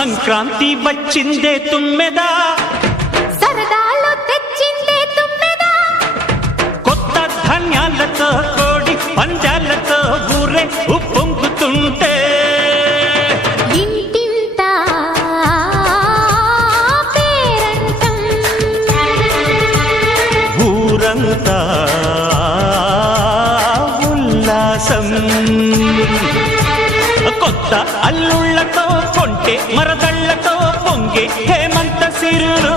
సంక్రాంతి వచ్చిందే తుమ్మెదా, సరదాలు తెచ్చిందే తుమ్మెదా, కొత్త ధాన్యాలతో కోడి పందాలతో ఊరే ఉప్పొంగుతుంటే ఇంటింత పేరంటం, ఊరంతా ఉల్లాసం. కొత్త అల్లుళ్లతో కొంటే మరదళ్లతో పొంగే హేమంత సిరులు.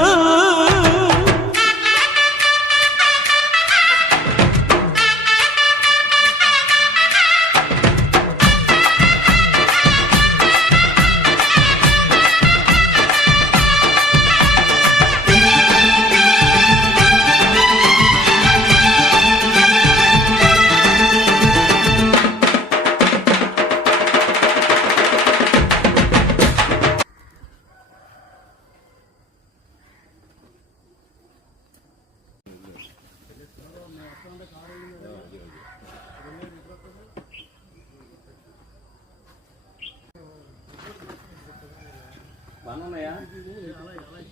బాగున్నాయా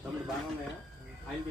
తమ్ముడు, బాగున్నాయా ఆయన